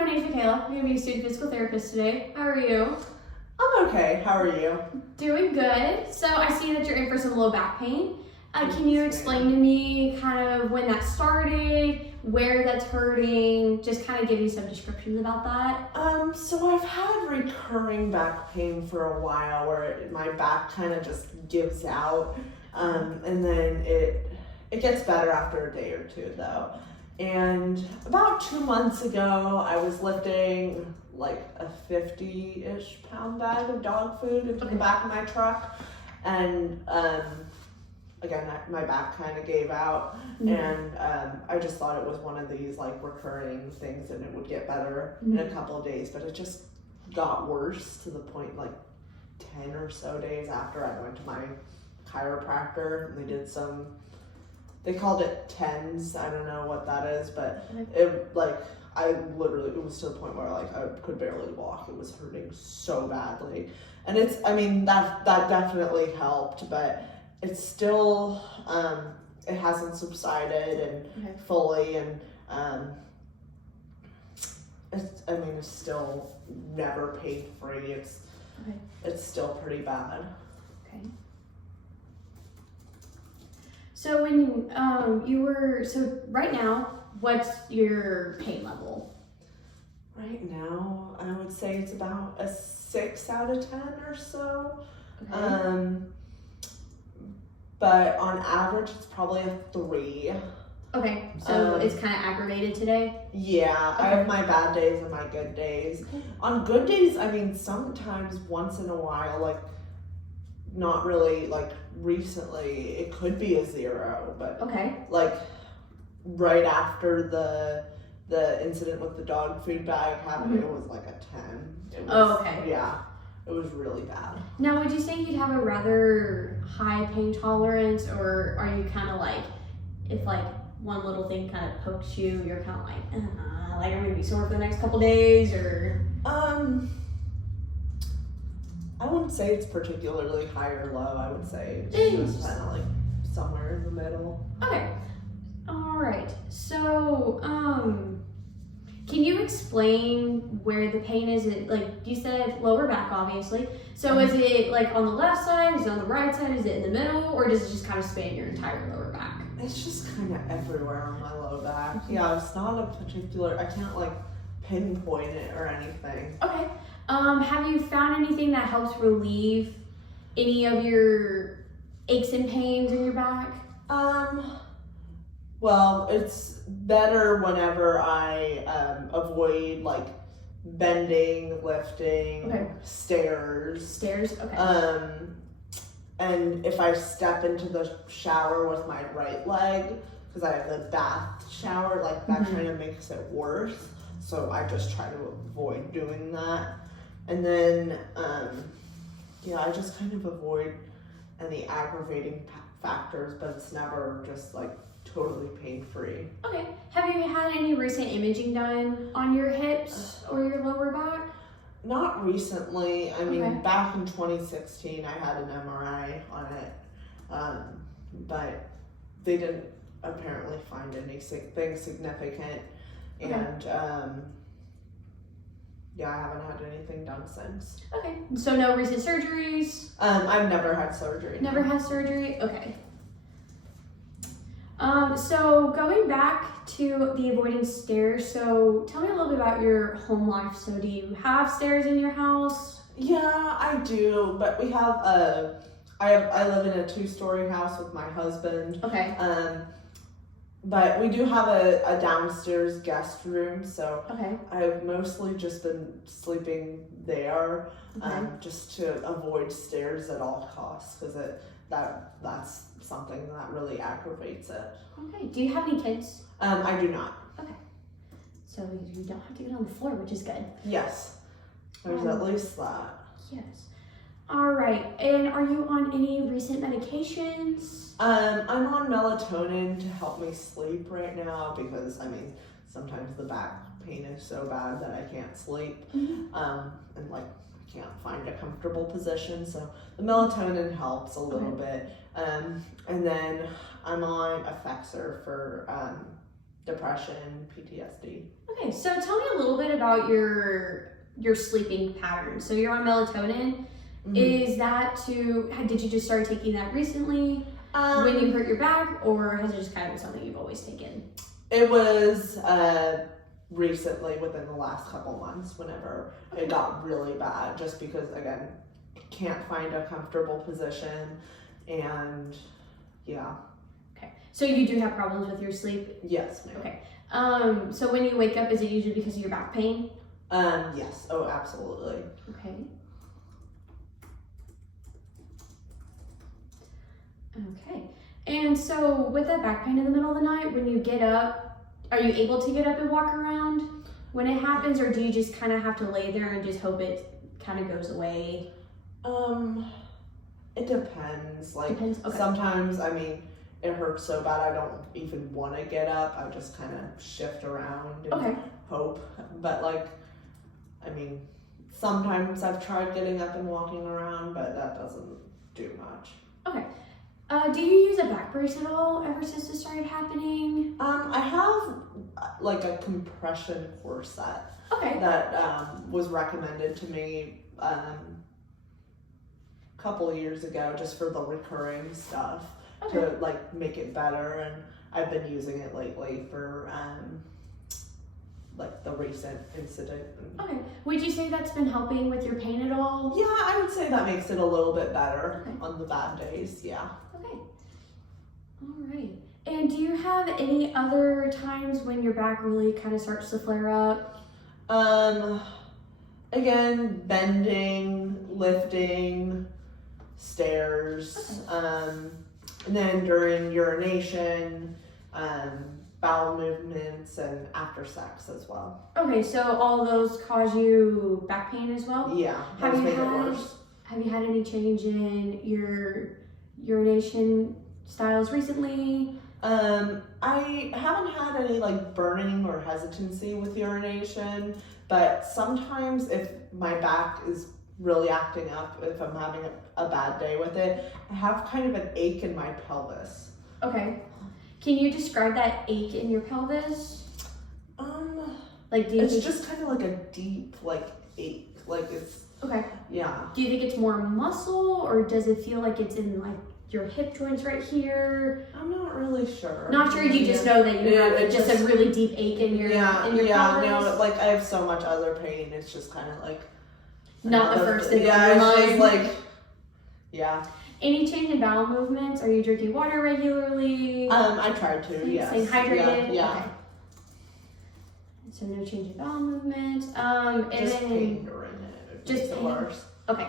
my name's Michaela. I'm going to be a student physical therapist today. How are you? I'm okay. How are you? Doing good. So I see that you're in for some low back pain. Can you explain to me kind of when that started, where that's hurting, just kind of give me some descriptions about that? So I've had recurring back pain for a while where my back kind of just gives out. And then it gets better after a day or two though. And about 2 months ago, I was lifting like a 50-ish pound bag of dog food into the back of my truck. And again, my back kind of gave out. And I just thought it was one of these like recurring things and it would get better in a couple of days, but it just got worse to the point like 10 or so days after I went to my chiropractor. And they called it TENS. I don't know what that is, but it was to the point where like I could barely walk. It was hurting so badly. And that definitely helped, but it's still, it hasn't subsided and fully, and it's still never pain-free. It's still pretty bad. Okay. So when right now, what's your pain level? Right now, I would say it's about a 6 out of 10 or so. Okay. But on average, it's probably a 3. Okay, so it's kind of aggravated today? Yeah, Okay. I have my bad days and my good days. Okay. On good days, sometimes once in a while, like not really, like recently, it could be a 0, but like right after the incident with the dog food bag happened, it was like a 10. Yeah, it was really bad. Now, would you say you'd have a rather high pain tolerance, or are you kind of like, if like one little thing kind of pokes you, you're kind of like I'm gonna be sore for the next couple days, or? I wouldn't say it's particularly high or low. I would say it's just kind of like somewhere in the middle. Okay. All right. So, can you explain where the pain is? Like you said, lower back, obviously. So is it like on the left side? Is it on the right side? Is it in the middle? Or does it just kind of span your entire lower back? It's just kind of everywhere on my low back. Yeah, it's not a particular, I can't like pinpoint it or anything. Okay. Have you found anything that helps relieve any of your aches and pains in your back? Well, it's better whenever I avoid like bending, lifting, stairs. Stairs, okay. And if I step into the shower with my right leg, because I have the bath shower, like that kind of makes it worse. So I just try to avoid doing that. And then, I just kind of avoid any aggravating factors, but it's never just like totally pain-free. Okay. Have you had any recent imaging done on your hips or your lower back? Not recently. Back in 2016, I had an MRI on it, but they didn't apparently find anything significant. And I haven't had anything done since. Okay. So no recent surgeries? I've never had surgery. Never had surgery? Okay. So going back to the avoiding stairs, so tell me a little bit about your home life. So do you have stairs in your house? Yeah, I do, but we have I live in a 2-story house with my husband. Okay. But we do have a downstairs guest room, so okay. I've mostly just been sleeping there, just to avoid stairs at all costs, because that's something that really aggravates it. Okay. Do you have any kids? I do not. Okay. So you don't have to get on the floor, which is good. Yes. There's at least that. Yes. All right. And are you on any recent medications? I'm on melatonin to help me sleep right now because, sometimes the back pain is so bad that I can't sleep. And I can't find a comfortable position. So the melatonin helps a little bit. And then I'm on Effexor for depression, PTSD. Okay, so tell me a little bit about your sleeping pattern. So you're on melatonin. Mhm. Is that did you just start taking that recently when you hurt your back, or has it just kind of been something you've always taken? It was recently, within the last couple months, whenever it got really bad, just because, again, can't find a comfortable position, and yeah. Okay, so you do have problems with your sleep? Yes, ma'am. Okay. So when you wake up, is it usually because of your back pain? Yes. Oh, absolutely. Okay. Okay. And so with that back pain in the middle of the night, when you get up, are you able to get up and walk around when it happens, or do you just kind of have to lay there and just hope it kind of goes away? It depends. Like, Depends? Okay. sometimes, I mean, it hurts so bad I don't even want to get up. I just kind of shift around and Okay. hope. But, like, I mean, sometimes I've tried getting up and walking around, but that doesn't do much. Okay. Do you use a back brace at all ever since this started happening? I have like a compression corset Okay. that was recommended to me a couple of years ago, just for the recurring stuff, Okay. to like make it better, and I've been using it lately for like the recent incident. Okay. Would you say that's been helping with your pain at all? Yeah, I would say that makes it a little bit better Okay. on the bad days. Yeah. Okay. All right. And do you have any other times when your back really kind of starts to flare up? Again, bending, lifting, stairs, and then during urination, bowel movements, and after sex as well. Okay, so all those cause you back pain as well? Yeah, Have those you make it had- worse. Have you had any change in your urination styles recently? I haven't had any like burning or hesitancy with urination, but sometimes if my back is really acting up, if I'm having a bad day with it, I have kind of an ache in my pelvis. Okay. Can you describe that ache in your pelvis? Like, do you It's think, just kind of like a deep like ache, like it's, okay. yeah. Do you think it's more muscle, or does it feel like it's in like your hip joints right here? I'm not really sure. Not sure. You just know that you have It just a really deep ache in your pelvis. no, like I have so much other pain. It's just kind of like Not the another first thing. thing Yeah, on your it's just mind. like, yeah. Any change in bowel movements? Are you drinking water regularly? I tried to. Staying Yes. hydrated. Yeah. Okay. So no change in bowel movements. And Just then pain during it. It just makes it pain. worse. okay.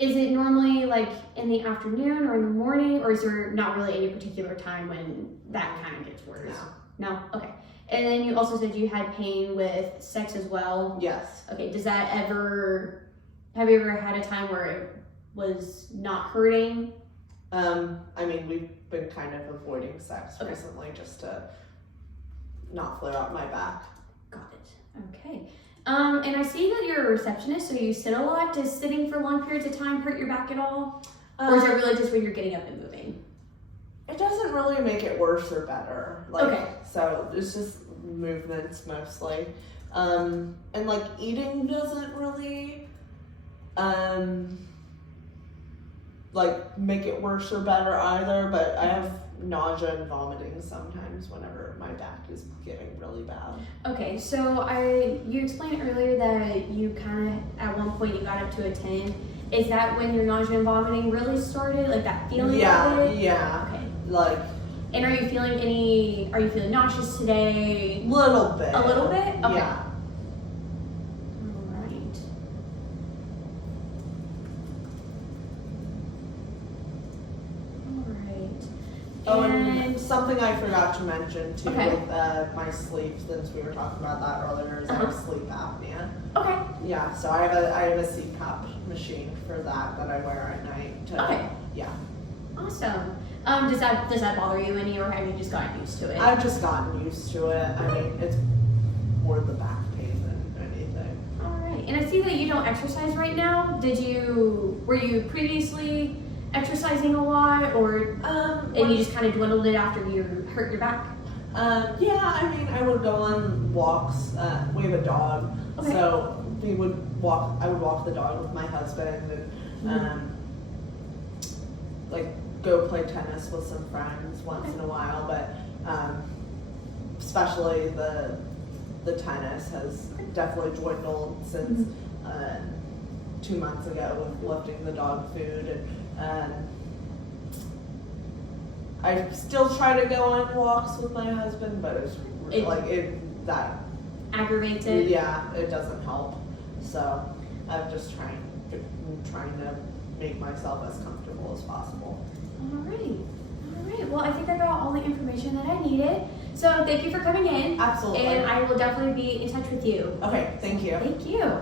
Is it normally like in the afternoon or in the morning, or is there not really any particular time when that kind of gets worse? No. Okay. And then you also said you had pain with sex as well. Yes. Okay. Does that ever? Have you ever had a time where it was not hurting? I mean, we've been kind of avoiding sex Okay. recently just to not flare out my back. Got it. Okay. And I see that you're a receptionist, so you sit a lot. Does sitting for long periods of time hurt your back at all? Or is it really just when you're getting up and moving? It doesn't really make it worse or better. Like, Okay. So it's just movements mostly. And like eating doesn't really like make it worse or better either, but I have nausea and vomiting sometimes whenever my back is getting really bad. Okay, so you explained earlier that you kind of, at one point, you got up to a 10. Is that when your nausea and vomiting really started? Like that feeling of it? Yeah. Okay. Like And are you feeling nauseous today? little bit. A little bit? Okay. Yeah. Alright. Alright. Oh, And and something I forgot to mention too Okay. with my sleep, since we were talking about that earlier, is I have sleep apnea. okay. Yeah, so I have a CPAP machine for that I wear at night. Okay. Yeah. Awesome. Does that bother you any, or have you just gotten used to it? I've just gotten used to it. I mean, it's more the back pain than anything. All right. And I see that you don't exercise right now. Were you previously exercising a lot, or and you just kind of dwindled it after you hurt your back? Yeah, I mean, I would go on walks. We have a dog, Okay. so we would walk. I would walk the dog with my husband, and like go play tennis with some friends once in a while. But especially the tennis has definitely dwindled since 2 months ago with lifting the dog food, and I still try to go on walks with my husband, but that Aggravates it? yeah, it doesn't help. So I'm just trying to make myself as comfortable as possible. Alrighty. Alright. Well, I think I got all the information that I needed. So thank you for coming in. Absolutely. And I will definitely be in touch with you. Okay, thank you. Thank you.